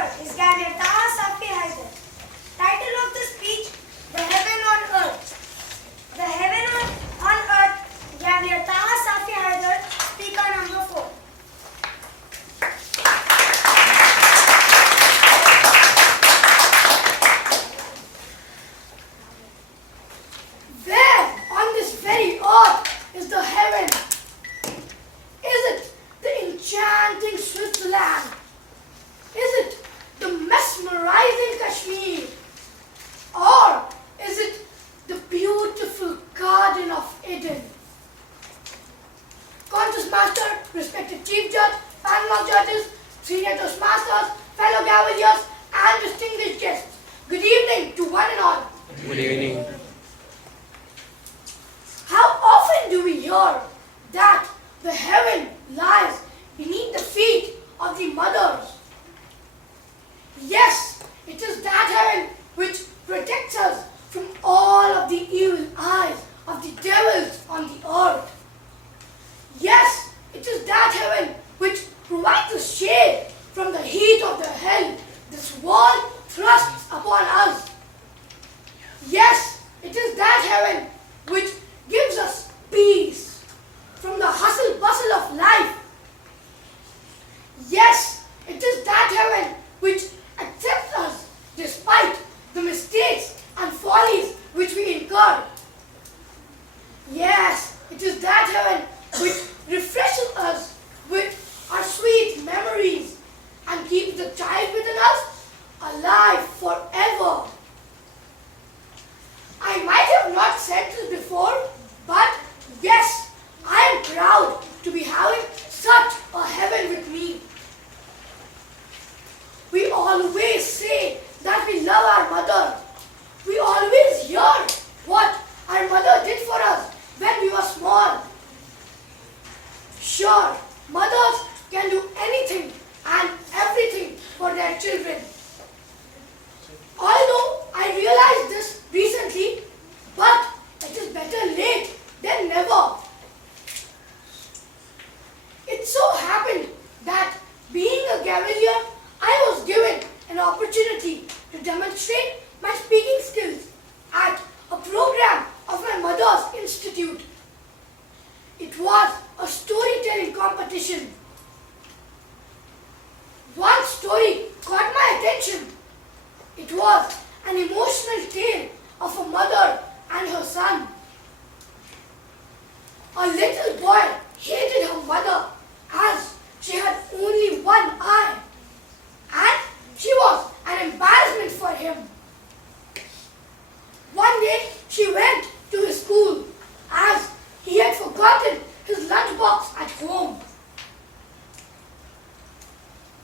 speaker is Gavelier Safi Hyder. Title of the speech: The Heaven on Earth. The Heaven on Earth. Gavelier Safi Hyder, speaker number 4. Where on this very earth is the heaven? Is it the enchanting Switzerland? Is it the mesmerizing Kashmir? Or is it the beautiful Garden of Eden? Contest Master, respected Chief Judge, panel of judges, senior Toastmasters, fellow Gaveliers, and distinguished guests. Good evening to one and all. Good evening. How often do we hear that the heaven lies beneath the feet of the mothers? Yes, it is that heaven which protects us from all of the evil eyes of the devils on the earth. Yes, it is that heaven which provides us shade from the heat of the hell this world thrusts upon us. Yes, it is that heaven which gives us peace from the hustle bustle of life. Yes, it is that heaven which accepts us despite the mistakes and follies which we incur. Yes, it is that heaven which refreshes us with our sweet memories and keeps the child within us alive forever. I might have not said this before, but yes, I am proud to be having such a heaven with me. We always say that we love our mother. We always hear what our mother did for us when we were small. Sure, mothers can do anything and everything for their children. Although I realized this recently, but it is better late than never. It so happened that being a Gavelier, I was given an opportunity to demonstrate my speaking skills at a program of my mother's institute. It was a storytelling competition. One story caught my attention. It was an emotional tale of a mother and her son. A little boy hated her mother as she had only one eye, and she was an embarrassment for him. One day she went to his school as he had forgotten his lunchbox at home.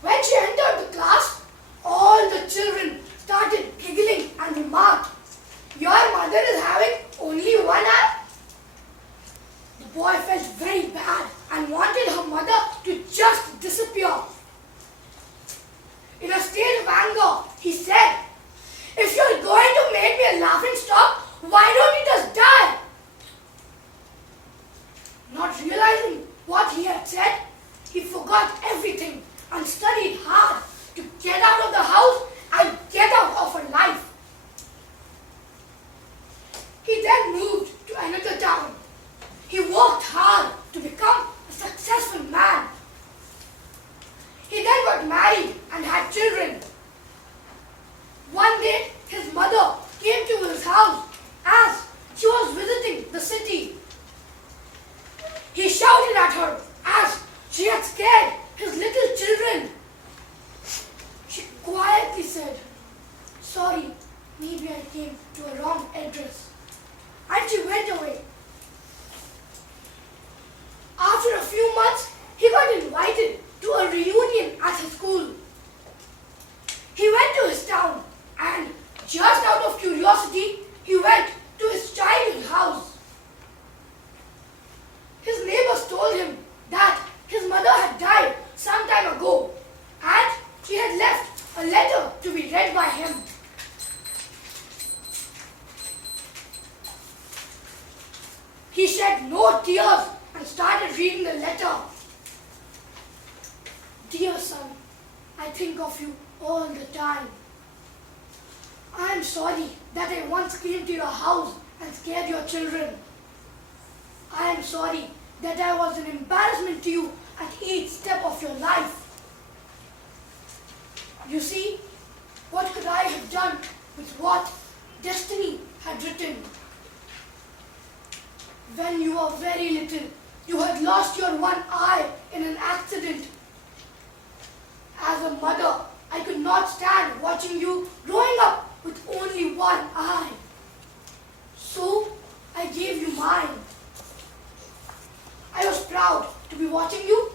When she entered the class, all the children started giggling and remarked, "Your mother is having only one eye?" The boy felt very bad and wanted her mother to just disappear. In a state of anger, he said, "If you're going to make me a laughing stock, why don't you just die?" Not realizing what he had said, he forgot everything and studied hard to get out of the house and get out of her life. He then moved to another town. He worked hard to become a successful man. He then got married and had children. One day, his mother came to his house as she was visiting the city. He shouted at her as she had scared his little children. She quietly said, "Sorry, maybe I came to a wrong address." And she went away. After a few months, he got invited to a reunion at his school. He went to his town and, just out of curiosity, he went to his childhood house. His neighbors told him that his mother had died some time ago and she had left a letter to be read by him. He shed no tears and started reading the letter. "Dear son, I think of you all the time. I am sorry that I once came to your house and scared your children. I am sorry that I was an embarrassment to you at each step of your life. You see, what could I have done with what destiny had written? When you were very little, you had lost your one eye in an accident. As a mother, I could not stand watching you growing up with only one eye. So, I gave you mine. I was proud to be watching you